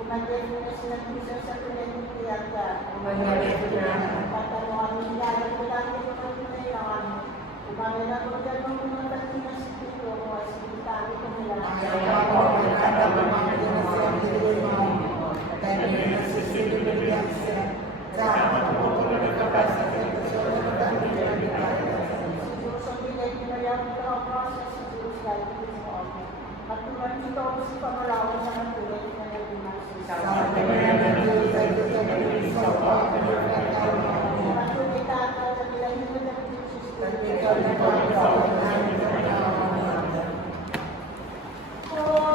Kumagay sila puso sa pinagpipiyata. Kumagay sila. Pataluan nila ang kulangin ng pagkinayawan. Kumagay na kung gano'n mga tatlong sipito mo ay sinitami ko nila. Kaya ako ang katabang mga dinasyon ni Lima. Dahil nasisibilihan siya. Sa ako na nagkabasa sa ito na dami nila ni Kaya. Si Diyos ang bilay pinayang ito ang proses si Diyos dahil ito mo ako. At tuman ito ang si pamalawan sa katulad na naging Sa kanya ng Diyos ay ito sa Diyos sa pagkakataon. Oh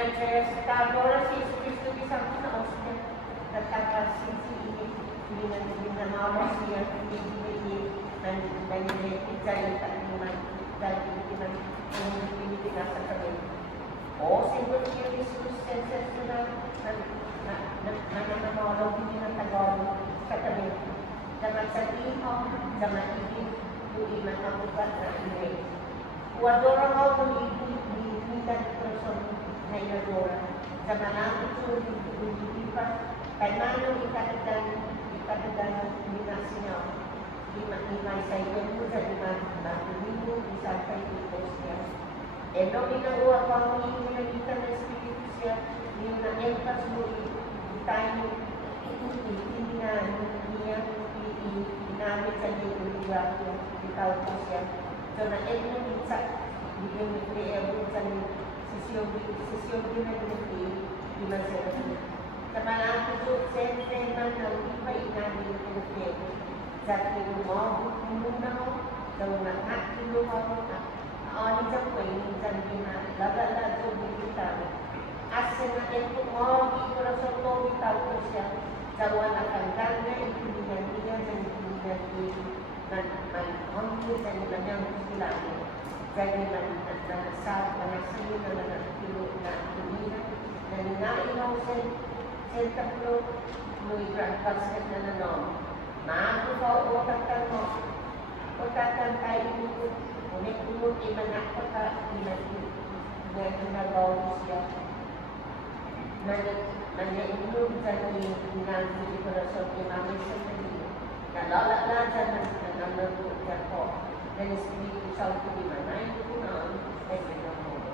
Pinagsayaskado oras si Kristo isang pinaosya. Nagkakasin si Init, hindi na namamas niya, hindi naninitig sa ita naman, dahil hindi man ang pinipinas sa kami. O, siguro siya Jesus, senses na nananamalaw, hindi na tagaw sa kami. Daman sa iho, daman ibig, yung iman na bukat na inay. Wadora ka kung ibig-ibigan person na inadora. Sa manamit yung ibig-ibigan, kay manong ikatigan minas niya. Imay sa iyo mo sa imang isang kay Diyos niya. E no, ginagawa pa mo yung ginagita ng Espiritu siya, yung na-empas mo tayo, hindi na niya inamit sa iyo yung ikaw po siya. So, na-empas mo sa bigyan mo i-ebro sa sisyobi na ginagita, di ba siya? Sa panahon ko, siyempre man na iba inamin yung ginagita. Sa tinumog, muna mo, sa unang tinumog mo, aoni sa po, minsan ginagagala sa bigita mo. Asa na ito mo, ikura sa ito, itaw ko siya, sa walang kandang na ipinigan niya, sa ipinigan niya, manhongin sa nilanyang kusilangin. Kaya sa panasino na nagtilo na tumina, na ninainaw sa Santa Cruz, muy grand passet na nanon. Maaari pa o tatang mo, o tatang tayo inukot, ulit-ulot, imanak pa ka, ginagawa siya. Nanya-inulog sa ginagawa ko na sa imamay sa sarili. Nalalalasan na nananagot niya ko, na Espiritu Santo di man, ay ko na, ay ginagawa.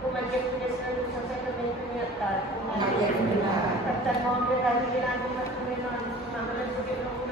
Kumagyan ko niya sa sakramento niya, Kumagyan ko na. Tatang mo, kaya ginagawa ko na yun, mamalang sa ginagawa.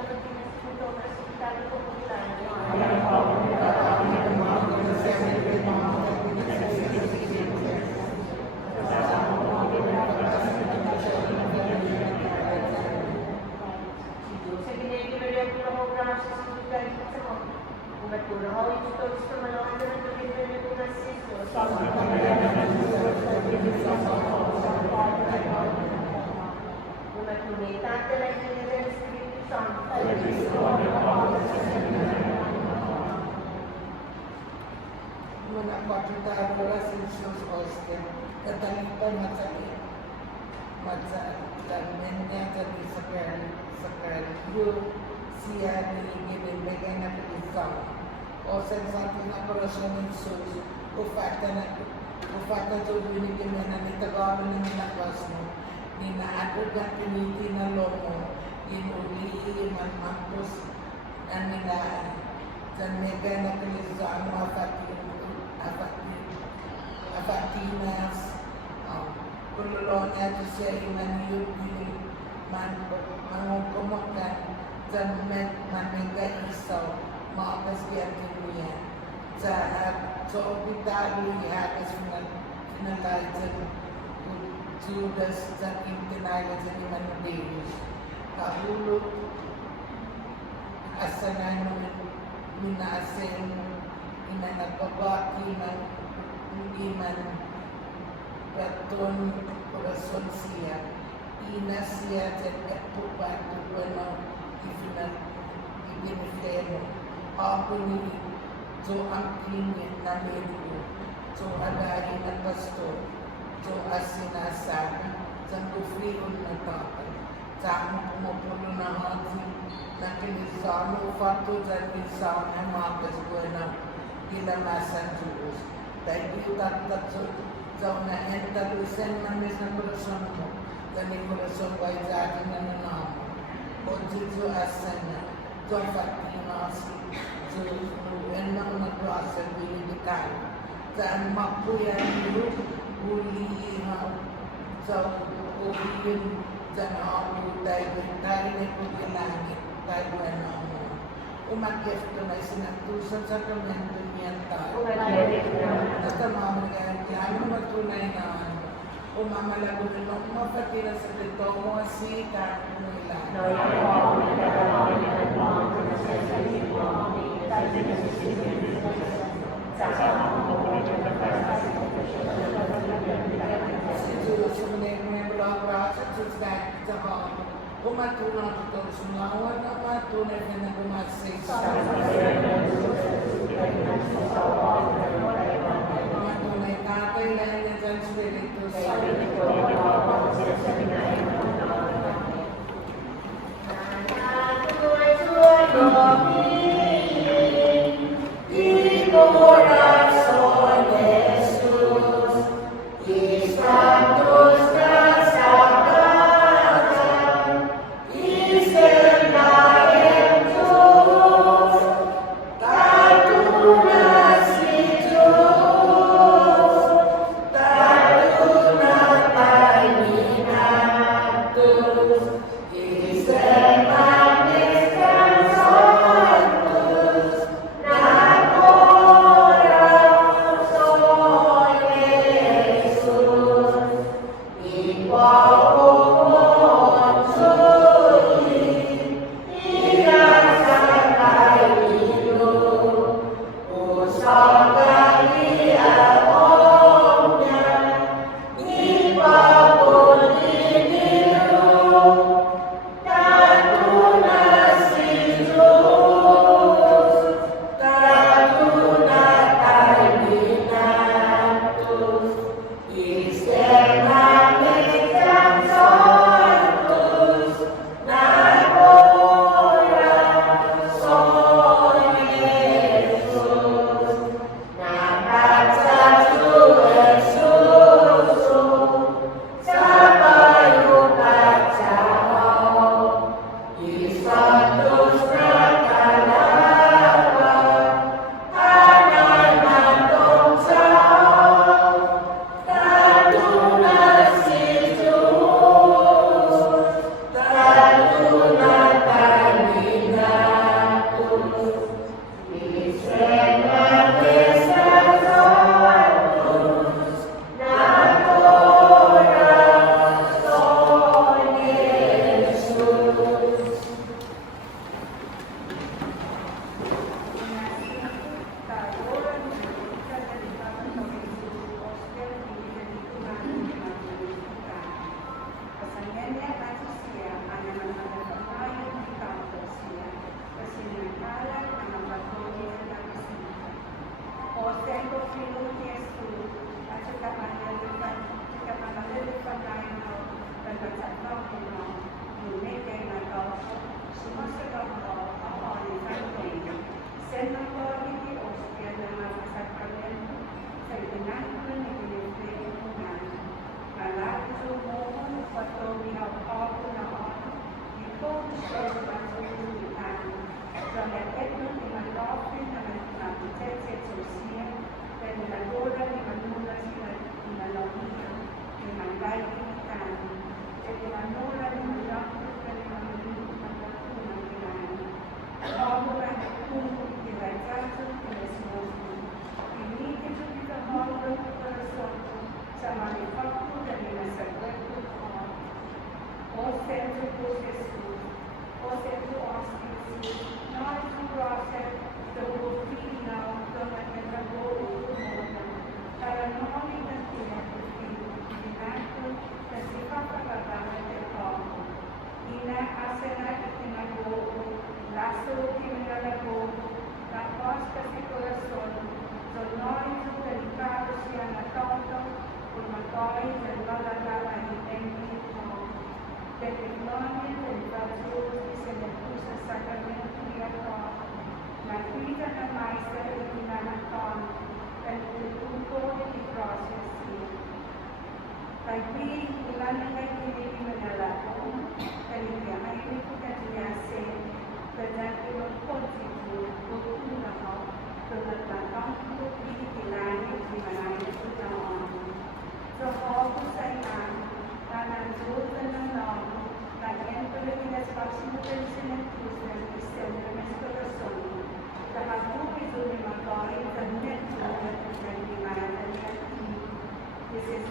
Muna pakita ora si Jesus Oscar, katalipan matsali. Matsa-lamenya tadi sekarang siya nilibigay na pisang. O sa na korasyon ni Jesus, ufata to binigyan na nitagawa ng minakwas mo, ninaatod na piniti na lomo, inuli manmantos na nilaan. Sa mega na kinisang Afatinas, kulolonya to siya imaniyubili mangungkumukan sa mega isaw, maakas niya. Sa opitalo ihakas pinalay sa Judas sa imtinala sa Imanudeus. Kahulog asanan minaseng inanagpabaki ng iman raton corazon siya ina siya sa epupatu bueno ibinifero ako ni so ang klinik na medyo so agari na pastor so as sinasabi sa gufriyon na tapal sa akong pumupuno na hati na kinisano fato sa kinisano na mga kasbuhay na ginamasan Diyos. Dahil di tatat sa una entalusen na mes na korason mo, dahil korason ko ay sa akin na nanamo. O Diyos asan na, so fatima si Diyos nuwen na nagwasa binibigay. Saan mapuyan nyo, huli sa uwiyin sa naamu tayo, tayo na pagkalangit, tayo na umakyat ko na sinatusan sa kamendo niyan tayo. At ang mga magagayano matunay na umamalago na umapatira sa dito mo si Kako nila.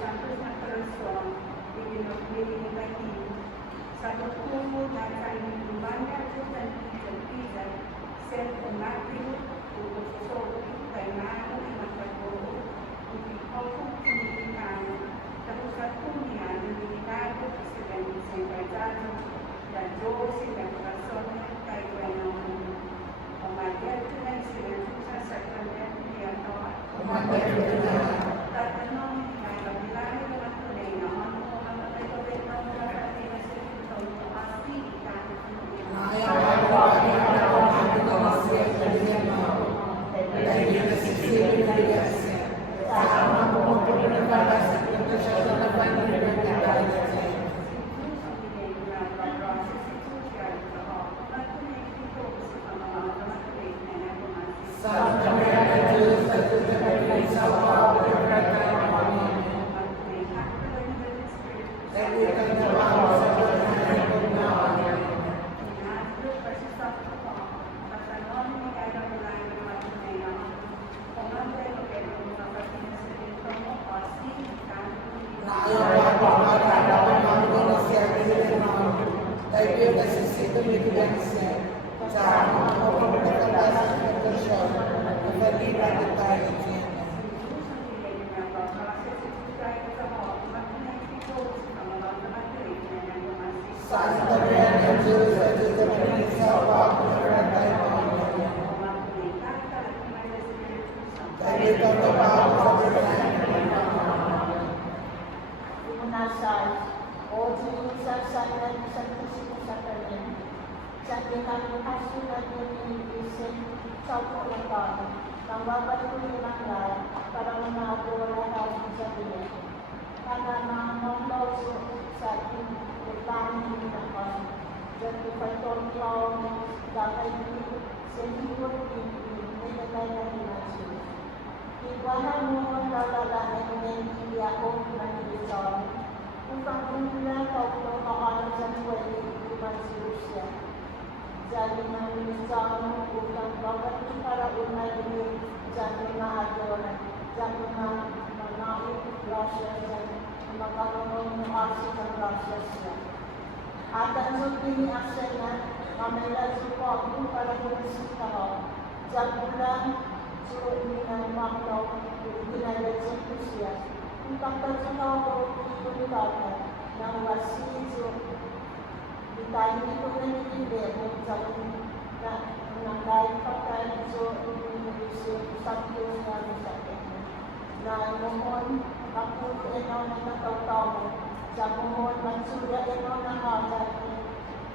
Santos na coração. Diyos, silang rason, kay Gwenong Pamadyal ko na silang sa kanya niya to at tatanong kay Gabilano at tunay na ano ang mga gawin ng mga kapatid sa ito ng asti ikan Umunasal, o Dinusa sa Santisimo sa Kanya, sa kinakasulat niyo nilisin sa upulan, nang babatuloy ng lahat, para managawa natin sa Diyos. Kada nangaw sa ating ipangin ng Panginoon, dyan ipatong dahil sa libot nilagay na ninasyon. Iwanan mo ang lalalanan ng iyak o nanilisaw. Upang kumula ka o makakaroon sa pwede iman si Rusya. Dahil nanilisaw mo upang bawat ikaraon na rin dyan na adoran, dyan na manakit Rusya dyan na magkakaroon ng aksyon ng Rusya siya. At ang sabi ni Aksena, mamela support mo para bumisita ko. Dyan mula suot ni ng maklo, ginagad sa Rusya. Upang pagkakaw ko, ikulibatan ng wasiso. Di tayo dito nanitindi kung sa ng kahit pagkain so inunisyo sa Diyos namin sa kanya. Na mohon, kaputo ino ng nataw-taw mo, sa mohon, magsura ino ng hagat,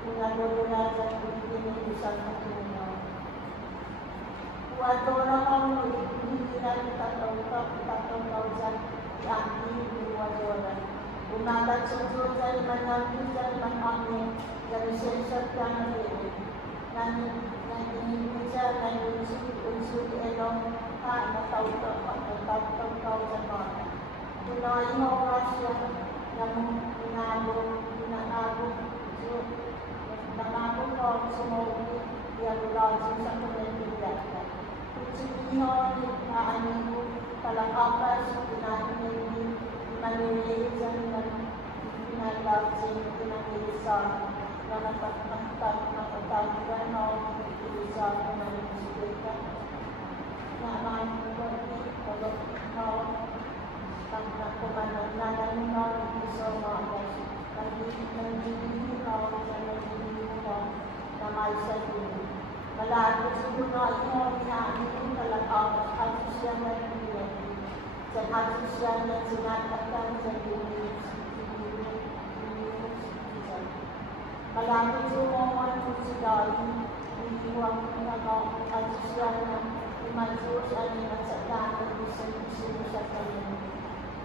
pinagululasan kung pinilisan ng Panginoon. Kuwadora ka mo, hindi natin tataw-taw dyan, i-angkin, kuwadora. Umagat sa Diyos ay manapin dyan ng amin, dyan sensat ka na rin. Nanginimisa, nanginsulit elong ka, nataw-taw sa mga. Tunoy mo kasya, nangako ko sumuwi, yalulasin sa kumentilyak. Kutsiniho, naanin mo, palakapas, pinahinin, manilisan, pinalapsin, pinangilisan, na napagtagpuan mo, ilisan, pinangilisan, na manilisan, pagkumanagnanan mo, iso mo, nagiging mo, na may sa dito. Malapit sa buhay mo, pinaamin kalakapas, at siya na rin. Sa at siya na sinatatan sa dito. Malapit sa mga kusigayin, iniwang at siya na imansos at inasatan sa kanya.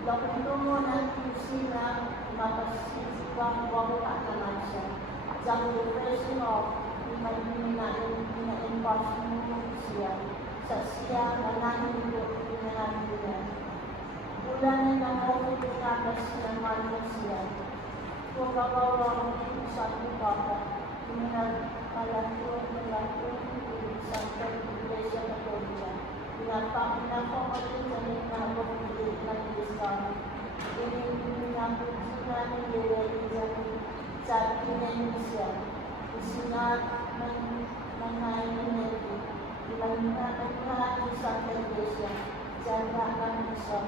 Lakundo mo ng kusina, mapasisipang wawala naman siya. Sa depression mo, ina-enforce mo siya. Sa siya, nananilo, pinananilo. Ulan na nangokot pinakas naman mo siya. Kung kawawa mo sa pupaka, pinagpalatuan sa Iglesia Católica. Pinapakinakotin sa nagpapagpili ng Islam. Pinapagpili ng Iglesia sa Indonesia. Isinat ng Nainete. Pinagpakinakotin sa Iglesia. Diyan na ang isa.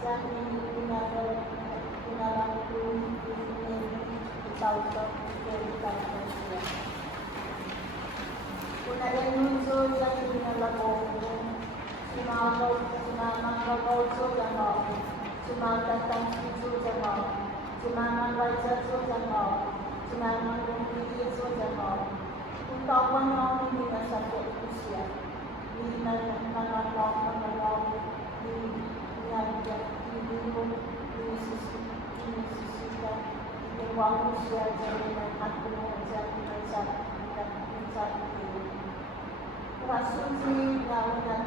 Diyan pinalangkong itaw-taw. siya. Una rin nunso sa pinalabong, sumamagaw sa jamaw, sumagatang siso jamaw, sumamagwalsa sa jamaw, sumamagwalsa sa jamaw. Kung tawang na hindi nasakit ko siya, hindi na nangalaw, hindi ko inisisita, ginawa ko siya dyan at kumuha sa Kasunsi na unang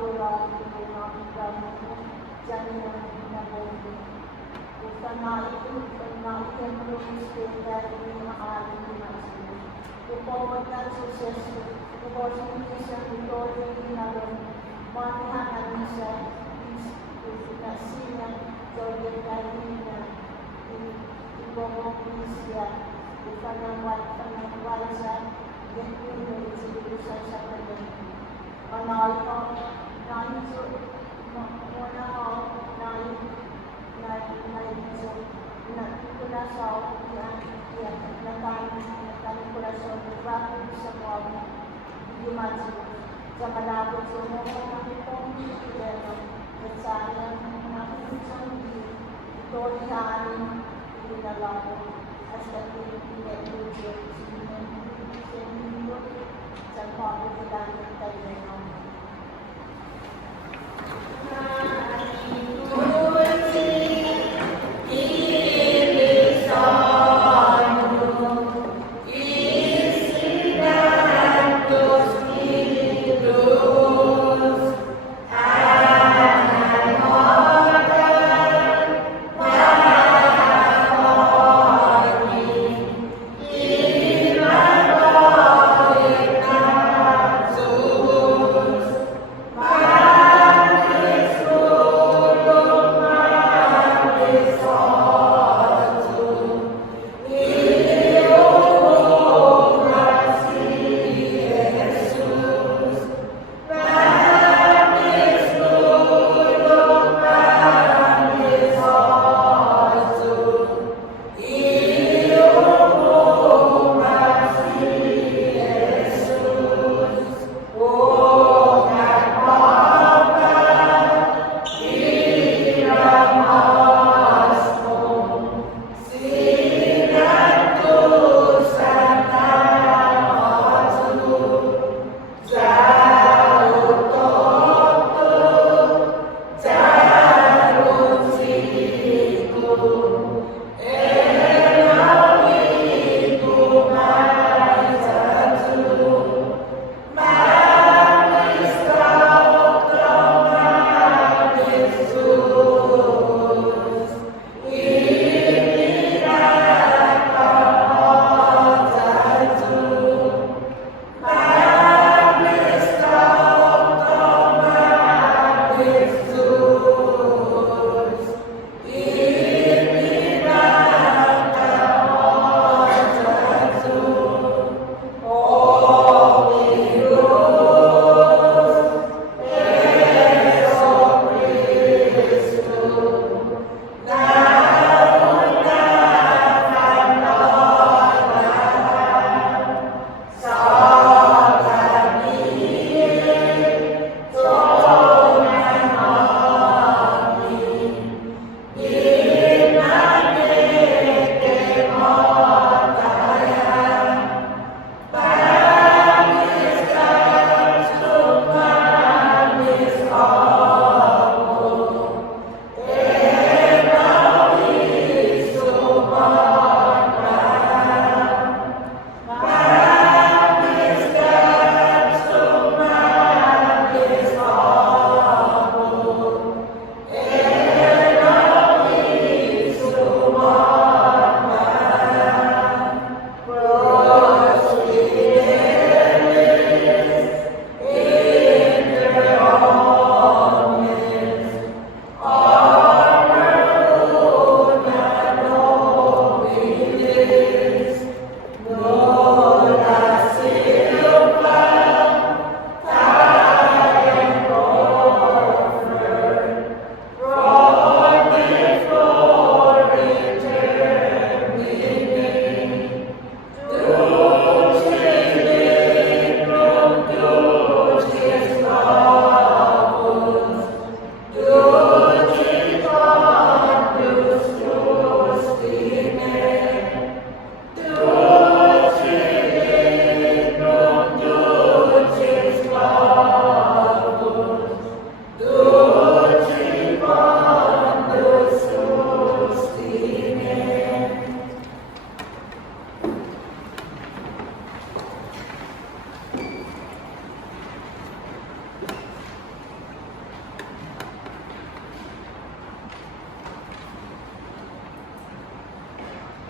ko lang ito na gamit ko dyan na nabodi. Kung na ito mo yung dahil yung maaari ko na sila. Kung pawag na suseso, kung pawag na siya ito yung ginalong, manihan na siya, Nasina, Jordan Galina, Ibomong siya, Ipanangwal siya, Gentile, Sibilusan sa kanya. Panahal ko, nahinso, muna ko, nahinso, nakikulasaw, nakikulasaw, bakit sa mga dimansi, sa malapit sa mga nakitong pilero, at sa alam nakikisang ito sa amin, pinalago, at sa pinag-pinag-pinag, sa pagkakalaman tayo ng So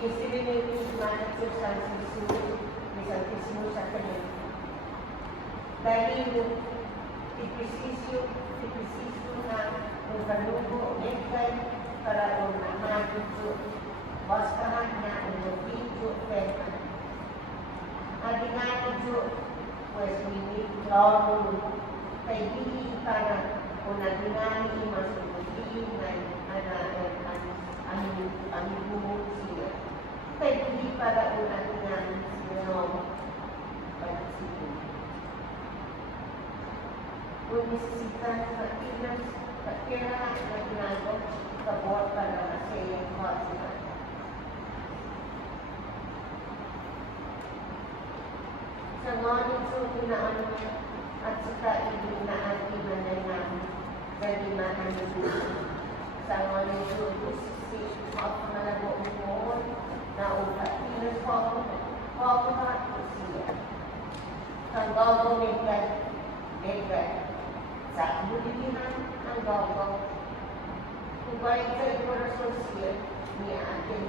Isinilinis natin sa San Jesus, ni Santisimo Sacrament. Dahil tipisisyo na kung kanubo, nekay, para unahan ito, bastahan na umubito, peta. Adingan ito, pues minit lauro, kay hindi para unadingan imas umubito na ang bumuk siya. Kay hindi para unadingan siya pag-isipin. Kung nisisitan sa ilas, kaya na ginagawa, kabuhat para sa iyong mga. Sa mga nito, pinaan at saka ibinaan imanay namin sa limahan ni Diyos. Sa mga nito, si at malabo mo na upat ilas ko siya. Ang gagawin sa bulihan ang gawang. Kung balik sa ikorasyon siya, niya atin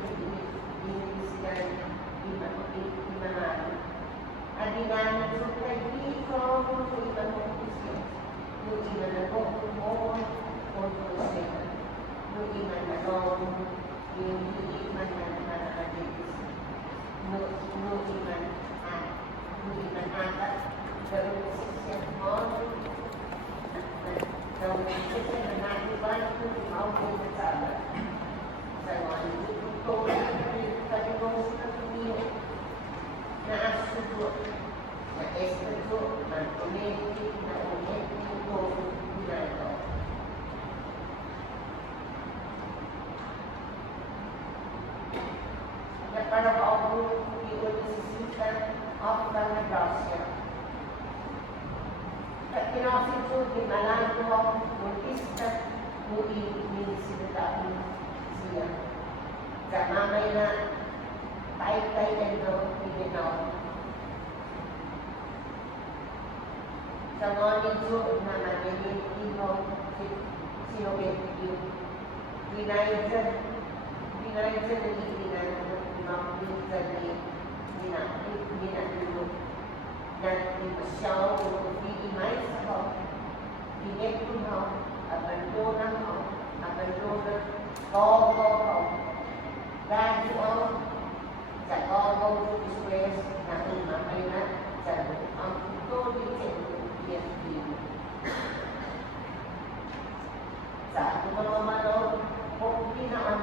dinisigan imanari. Adingan sa kaibigan ko sa iman mo siya. Yung iman na ko mo o siya. Yung iman na ko yung iman na nakadis. Yung iman akat. Pero siya mo Dalam kita mengakibat itu maupun bersabar. Saya itu betul dari konsep ini. Nah, sudah, nah itu, nah komedi, nah itu, nah itu. Dan pada waktu diuliskan apa negara. Kinasito, kinalano, mulista, sinitaon siya. Sa mamay na tay-tay na ito, ibinaw. Sa mga nito na nangyayintino, sinubit yun. Binayadyan na iinan, mapinsan ginatulo. Dan siya o iimay sa ko, inekto mo, abandonan ko, dahil sa kogo express na umamay na sa ang tuloy sa PFP. Sa mga mamanog, kung pinaan,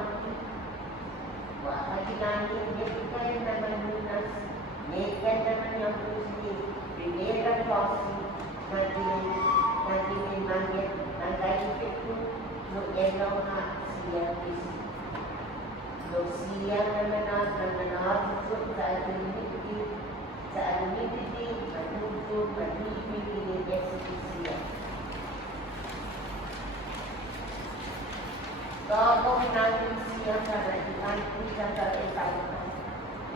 wakakinanin, hindi naman lunas, nekay naman yung primera clase natin mangit ang kaipit ko no elaw na siya is no siya namanag ko sa admitted matuto pag-ibig university siya gagawin natin siya para ipansin siya sa itaon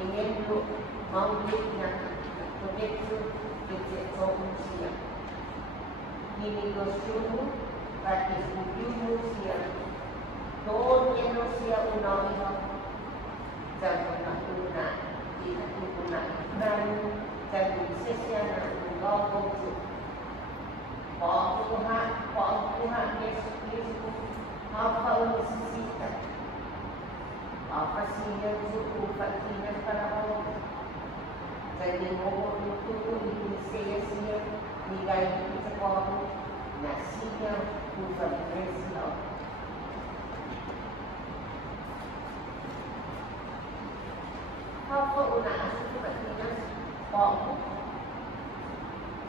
inendo maulit na protection sa siya. Ninegosyo mo, at isubyo mo siya. Doon yan siya unawin sa una, sa siya na ugawag siya. Pagkuha niya sa Kristo, napaunisisita. Papasiyan sa upatinan para ako. Jadi mohon untuk saya nilai sekolah nasinya bukan presiden. Apa una asal Patinas kamu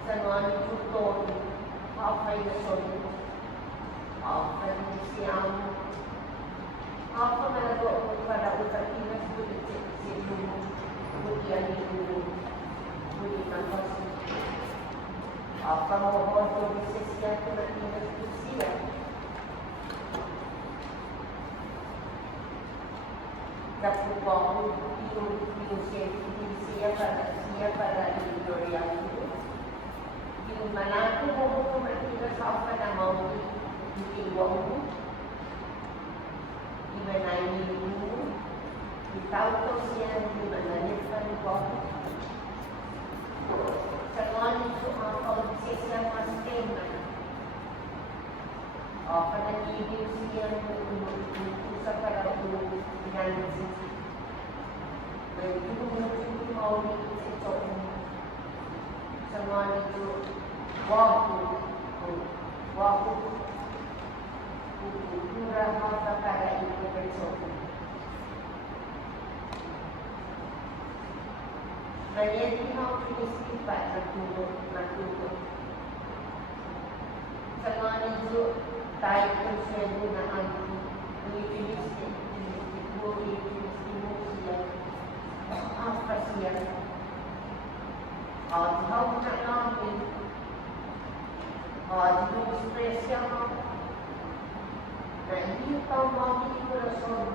semuanya tutur apa yang soal apa yang siam apa melakukan pada Patinas sebelum kemudian itu apa mohon prosesnya kemudian diskusinya dapat bawa siapa dari editorial itu di mana aku mohon kemudian siapa yang mau ditinggalkan di mana ini Itaw siya di manalitan ko. Sa ngonit ko ang pagsisya mas tema. O, panagigil siya sa karapong pinansin. May tulong maulit ito. Sa ngonit ko, waku kultura mata para itu besok. Menjadi mau sifat tertutup. Semua itu taik kegunaan utilisi apa sih? Tahu nak lagi. Di ekspresiamo na hindi pa umabot yung korason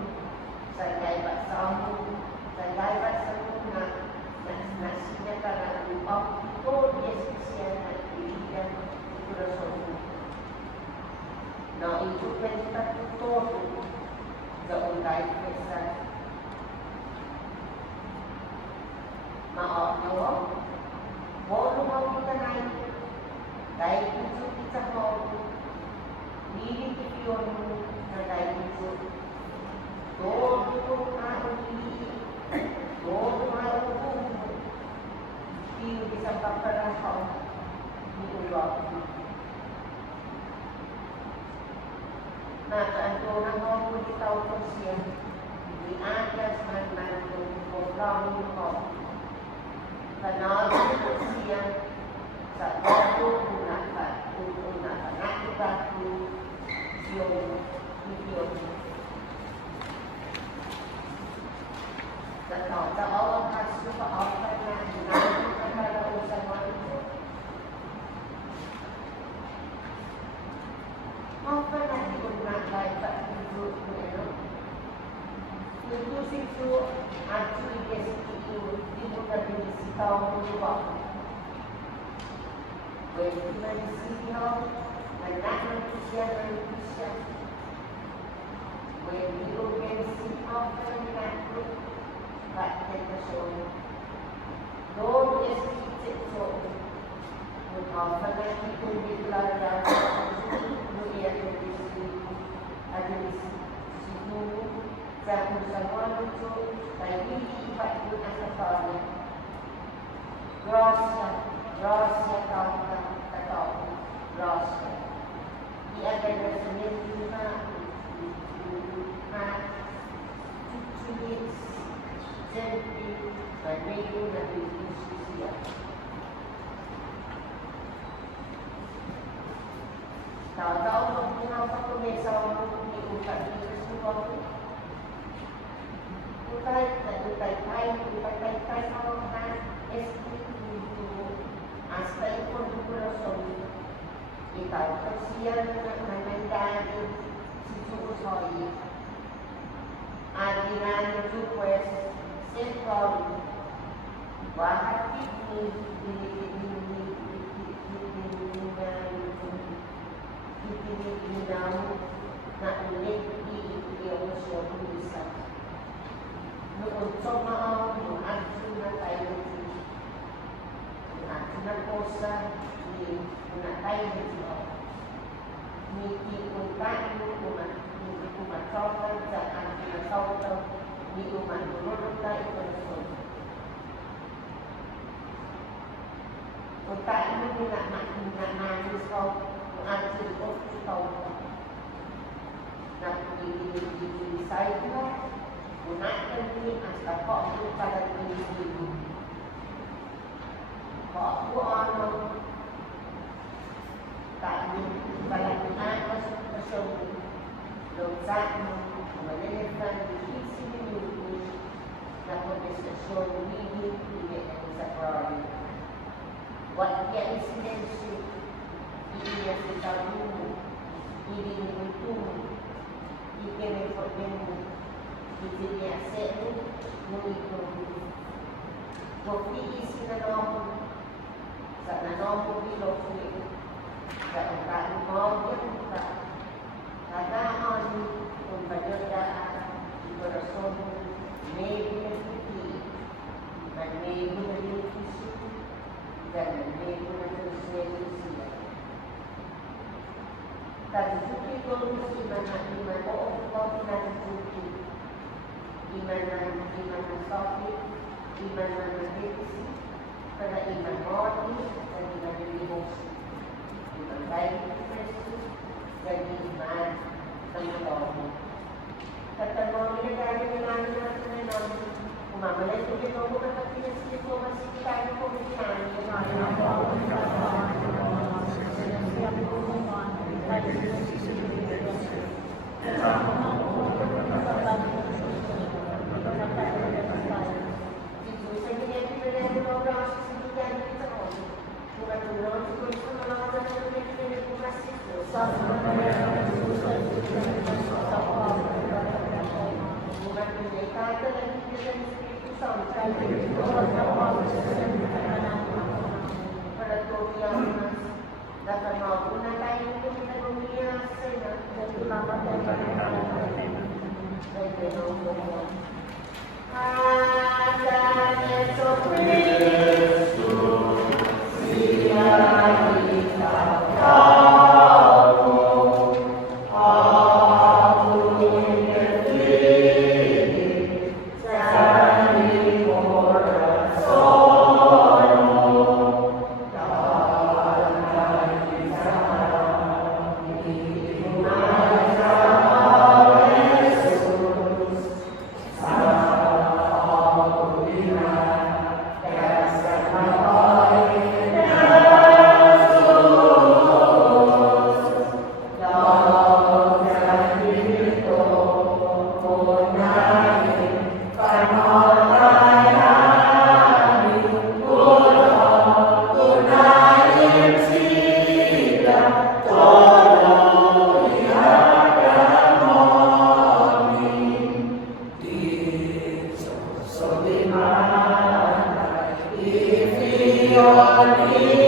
sa gaybat sa amo, sa gaybat sa muna na sinataran ng ito di espesyal na ibigan yung korason mo. Na ito pwede todo sa ulay kesa maakawa, wala mo kita na ito. Dahil ito kita mo, nilitiyon na dahil ito. Todo na ulit, todo na ulit. Hindi isang paparahaw ni ulap. Nakaanto na mo itaw ko siya, ni atas man ko kami ko. Panagin ko siya, sa todo una nakita ko yung video. Sa awang kaso pa apat na nakakalaw sa mga ito. Apa na yung nakita ko ito? Ito sito at suites ito dito na binisitaw mo ba? Pwede manisitaw, nagnanan ko siya ng isa. Pwede organisitaw ka ng nato, bakit na siya. Doon esitito, magpapagay itong deklara no iyan yung disiplito at yung siguro sa kung sa mga ito ay hindi ipat yun ang kapala. Gracia katao, gracia. Iagay na sa nito na tutulis, senti, pag-medo na tutulis siya. Tao-tao kung pinapatumesa ako kung iukat dito sa mga utay ako na espiritu hasta por tu corazón y tal siya na nandani si Diyos hoy at ginano tu pues sentol bakit itiniginaw na ulit iiyaw siya bisa noon sa mga action na tayo na cosa ni una tayo dito ni ipuntahin mo ni kumatokan sa ang pinasawto ni umanulunod tayo person puntahin mo nila manis ko ang action ko ito na i-decide mo unahin din hasta po ang pala-inisip Aku orang tak balakang masuk dosa menelefon di sini dulu na kontestasyon ini tidak bisa peroleh. Buat dia insidensi ini yang kita dulu ini itu ini reformemu ini dia seru mengikut kopi isi dalam sa nanong bilo kuwi sa utan mo yung tagaan kung bagay ka corazón may Tadzuki Guru iman na iman o kopi Tadzuki. Iman na sofi, iman na nabisi, pada iman mati, dan iman libos. Iman baik Kristus, dan iman ng Lord. Tatanungin na tayo ng natin natin. Umamalay ko din ako at pinasili ko masiki tayo kung If you